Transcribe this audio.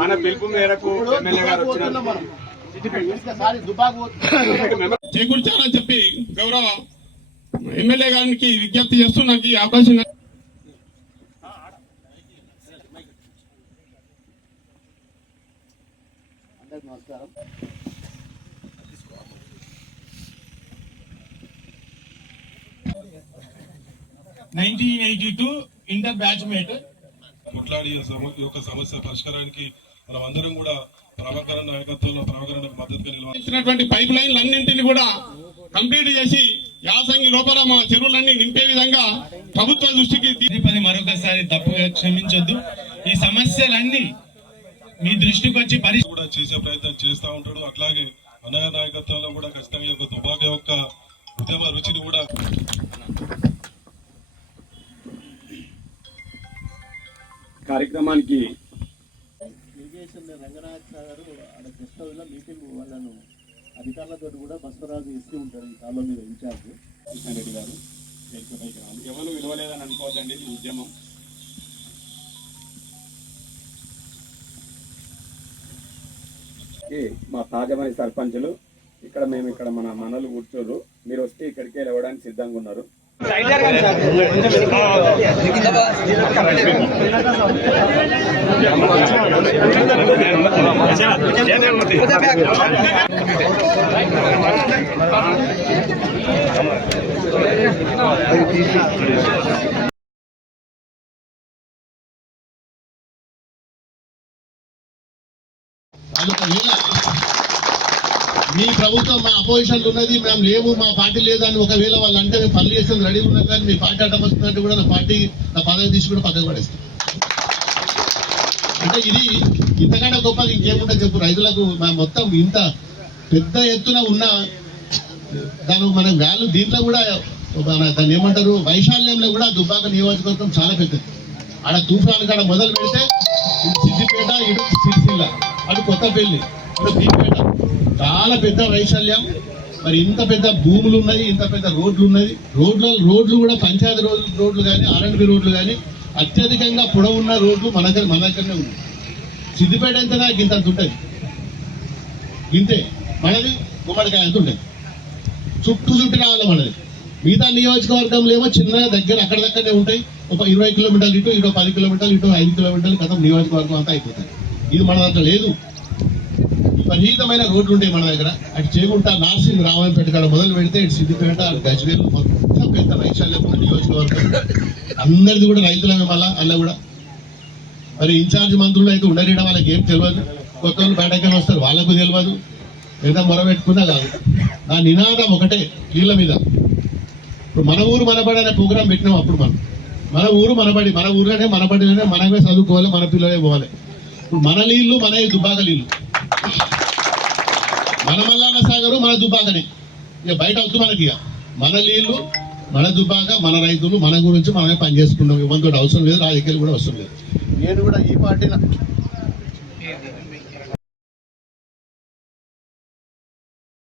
మన పిలుపు మేరకు ఎమ్మెల్యే గారు చేకూర్చాలని చెప్పి గౌరవ ఎమ్మెల్యే గారికి విజ్ఞప్తి చేస్తూ నాకు ఈ అవకాశం నమస్కారం. 1982 ఇంటర్ బ్యాచ్మేట్ కొట్లాడి యొక్క సమస్య పరిష్కారానికి మనం అందరం కూడా ప్రభాకరన్ నాయకత్వంలో ప్రభాకరన్ మద్దతుగా నిలవాల్సినటువంటి పైప్ లైన్లు అన్నింటినీ కూడా కంప్లీట్ చేసి యాసంగి లోపల మా చెరువులన్నీ నింపే విధంగా ప్రభుత్వ దృష్టికి మరొకసారి తప్పుగా క్షమించొద్దు. ఈ సమస్యలన్నీ మీ దృష్టికి వచ్చి కూడా చేసే ప్రయత్నం చేస్తూ ఉంటాడు. అట్లాగే అన్నగారి నాయకత్వంలో కూడా ఖచ్చితంగా ఒక దుబాక యొక్క ఉద్యమ రుచిని కూడా కార్యక్రమానికి రంగనాథ్ సాగర్ ఆడ గెస్ట్ హౌస్ లో మీటింగ్ వాళ్ళను అధికారులతో కూడా బస్వరాజు ఇస్తూ ఉంటారు. ఈ కాలం మీద ఇన్ఛార్జ్ కృష్ణ రెడ్డి గారు ఎవరు విలువలేదని అనుకోవద్దండి. ఈ ఉద్యమం మా తాజామణి సర్పంచులు ఇక్కడ మేము ఇక్కడ మన మనలు కూర్చోరు, మీరు వస్తే ఇక్కడికి వెళ్ళడానికి సిద్ధంగా ఉన్నారు. మీ ప్రభుత్వం మా అపోజిషన్ ఉన్నది, మేము లేవు, మా పార్టీ లేదని ఒకవేళ వాళ్ళు అంటే మేము పనులు చేస్తాం రెడీ ఉన్నాం, కానీ మీ పార్టీ అడ్డం వస్తున్నట్టు కూడా నా పదవి తీసి కూడా పక్కకు పడేస్తాం. అంటే ఇది ఇంతకంటే గొప్పది ఇంకేముంటుంది చెప్పు. రైతులకు మొత్తం ఇంత పెద్ద ఎత్తున ఉన్న దాని మన వాల్యూ దీంట్లో కూడా దాన్ని ఏమంటారు వైశాల్యంలో కూడా దుబ్బాక నియోజకవర్గం చాలా పెద్దది. ఆడ తూఫాన్ కాడ మొదలు పెడితే ఇటు సిద్దిపేట, ఇటు సిరిసిల్ల, అటు కొత్తపల్లి, అటు బీపేట, చాలా పెద్ద వైశాల్యం. మరి ఇంత పెద్ద భూములు ఉన్నాయి, ఇంత పెద్ద రోడ్లు ఉన్నాయి. రోడ్లు కూడా పంచాయతీ రోడ్లు కానీ ఆర్ఎండ్బి రోడ్లు కానీ అత్యధికంగా పొడవున్న రోడ్లు మన దగ్గరనే ఉన్నాయి. సిద్దిపేట ఎంత నాకు ఇంత ఉంటుంది, ఇంతే. మనది గుమ్మడికాయ ఎంత ఉంటుంది, చుట్టూ రావాలి మనది. మిగతా నియోజకవర్గంలో ఏమో చిన్న దగ్గర అక్కడనే ఉంటాయి. ఒక 20 కిలోమీటర్లు ఇటు 10 కిలోమీటర్లు ఇటు 5 కిలోమీటర్లు కథం నియోజకవర్గం అంతా అయిపోతుంది. ఇది మన దగ్గర లేదు. విపరీతమైన రోడ్లు ఉంటాయి మన దగ్గర. అటు చేగుంట, నార్సింగ్, రామాయణపేట కాడ మొదలు పెడితే ఇటు సిద్దిపేట, గజ్వేల్ మొత్తం పెద్ద వైశాల్యం ఉన్న నియోజకవర్గం. అందరిది కూడా రైతులమే. మళ్ళా అలా కూడా మరి ఇన్ఛార్జ్ మంత్రులు అయితే ఉండడం వాళ్ళకి ఏం తెలియదు. కొత్త వాళ్ళు బయటకెళ్ళి వస్తారు, వాళ్ళకు తెలియదు. ఎంత మొరబెట్టుకున్నా కాదు. నా నినాదం ఒకటే నీళ్ళ మీద. ఇప్పుడు మన ఊరు మనబడి అనే ప్రోగ్రాం పెట్టినాం. అప్పుడు మన ఊరు మనబడి, మన ఊర్లోనే మనబడిలోనే మనమే చదువుకోవాలి, మన పిల్లలే పోవాలి. ఇప్పుడు మన నీళ్లు మన దుబ్బాక నీళ్లు, మన మల్లన్న సాగరు మన దుబ్బాకనే. ఇక బయట వద్దు మనకి. ఇక మన నీళ్లు మన దుబ్బాక, మన రైతులు, మన గురించి మనమే పనిచేసుకున్నాం. ఇవ్వంతో అవసరం లేదు, రాజకీయాలు కూడా అవసరం లేదు. నేను కూడా ఈ పార్టీ